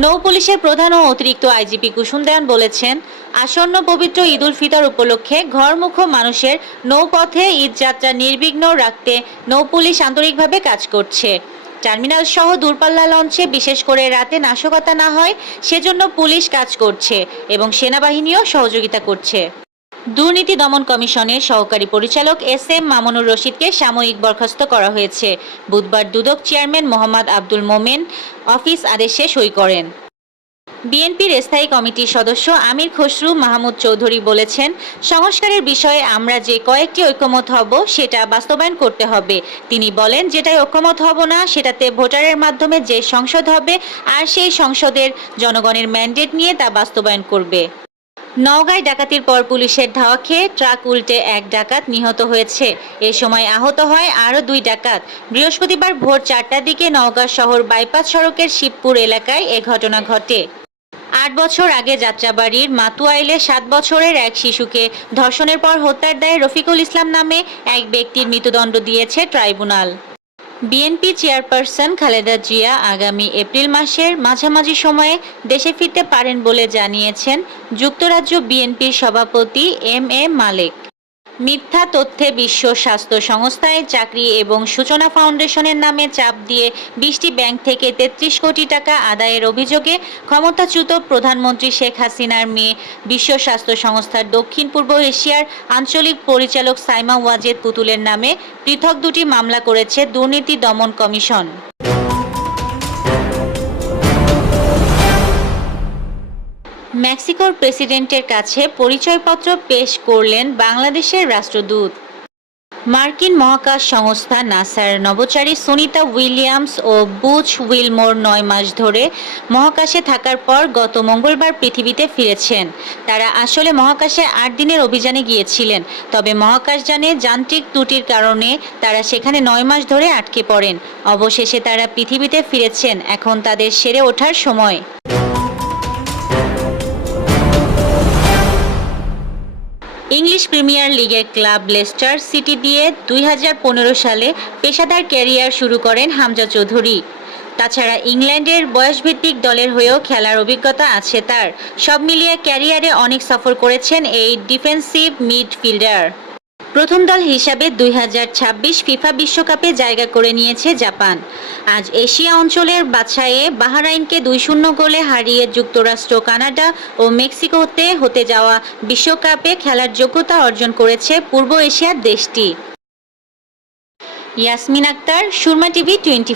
নৌ পুলিশের প্রধান ও অতিরিক্ত আইজিপি কুসুম দেয়ান বলেছেন, আসন্ন পবিত্র ঈদ উল ফিতর উপলক্ষে ঘরমুখ মানুষের নৌপথে ঈদ যাত্রা নির্বিঘ্ন রাখতে নৌ পুলিশ আন্তরিকভাবে কাজ করছে। টার্মিনাল সহ দূরপাল্লা লঞ্চে বিশেষ করে রাতে নাশকতা না হয়, সেজন্য পুলিশ কাজ করছে এবং সেনাবাহিনীও সহযোগিতা করছে। দুর্নীতি দমন কমিশনের সহকারী পরিচালক এস এম মামুনুর রশিদকে সাময়িক বরখাস্ত করা হয়েছে। বুধবার দুদক চেয়ারম্যান মোহাম্মদ আব্দুল মোমেন অফিস আদেশে সই করেন। বিএনপির স্থায়ী কমিটির সদস্য আমির খসরু মাহমুদ চৌধুরী বলেছেন, সংস্কারের বিষয়ে আমরা যে কয়েকটি ঐকমত হব, সেটা বাস্তবায়ন করতে হবে। তিনি বলেন, যেটাই ঐকমত হব না, সেটাতে ভোটারের মাধ্যমে যে সংসদ হবে, আর সেই সংসদের জনগণের ম্যান্ডেট নিয়ে তা বাস্তবায়ন করবে। নওগাঁয় ডাকাতির পর পুলিশের ধাওয়া খেয়ে ট্রাক উল্টে এক ডাকাত নিহত হয়েছে। এ সময় আহত হয় আরও দুই ডাকাত। বৃহস্পতিবার ভোর চারটার দিকে নওগাঁ শহর বাইপাস সড়কের শিবপুর এলাকায় এ ঘটনা ঘটে। আট বছর আগে যাত্রাবাড়ির মাতুয়াইলে সাত বছরের এক শিশুকে ধর্ষণের পর হত্যার দায়ে রফিকুল ইসলাম নামে এক ব্যক্তির মৃত্যুদণ্ড দিয়েছে tribunal. BNP chairperson Khaleda Zia আগামী এপ্রিল মাসের মাঝামাঝি সময়ে দেশে ফিরতে পারেন বলে জানিয়েছেন যুক্তরাজ্য বিএনপির সভাপতি এম এ মালেক। মিথ্যা তথ্যে বিশ্ব স্বাস্থ্য সংস্থায় চাকরি এবং সূচনা ফাউন্ডেশনের নামে চাপ দিয়ে বিশটি ব্যাংক থেকে তেত্রিশ কোটি টাকা আদায়ের অভিযোগে ক্ষমতাচ্যুত প্রধানমন্ত্রী শেখ হাসিনার মেয়ে বিশ্ব স্বাস্থ্য সংস্থার দক্ষিণ পূর্ব এশিয়ার আঞ্চলিক পরিচালক সাইমা ওয়াজেদ পুতুলের নামে পৃথক দুটি মামলা করেছে দুর্নীতি দমন কমিশন। মেক্সিকোর প্রেসিডেন্টের কাছে পরিচয়পত্র পেশ করলেন বাংলাদেশের রাষ্ট্রদূত। মার্কিন মহাকাশ সংস্থা নাসার নভোচারী সুনিতা উইলিয়ামস ও বুচ উইলমোর নয় মাস ধরে মহাকাশে থাকার পর গত মঙ্গলবার পৃথিবীতে ফিরেছেন। তারা আসলে মহাকাশে আট দিনের অভিযানে গিয়েছিলেন, তবে মহাকাশযানে যান্ত্রিক ত্রুটির কারণে তারা সেখানে নয় মাস ধরে আটকে পড়েন। অবশেষে তারা পৃথিবীতে ফিরেছেন, এখন তাদের সেরে ওঠার সময়। ইংলিশ প্রিমিয়ার লিগের ক্লাব লেস্টার সিটি দিয়ে দুই হাজার পনেরো সালে পেশাদার ক্যারিয়ার শুরু করেন হামজা চৌধুরী। তাছাড়া ইংল্যান্ডের বয়সভিত্তিক দলের হয়েও খেলার অভিজ্ঞতা আছে তার। সব মিলিয়ে ক্যারিয়ারে অনেক সফর করেছেন এই ডিফেন্সিভ মিডফিল্ডার। প্রথম দল হিসাবে দুই হাজার ছাব্বিশ ফিফা বিশ্বকাপে জায়গা করে নিয়েছে জাপান। আজ এশিয়া অঞ্চলের বাছাইয়ে বাহারাইনকে দুই শূন্য গোলে হারিয়ে যুক্তরাষ্ট্র, কানাডা ও মেক্সিকোতে হতে যাওয়া বিশ্বকাপে খেলার যোগ্যতা অর্জন করেছে পূর্ব এশিয়ার দেশটি। Yasmin Akter, Surma TV twenty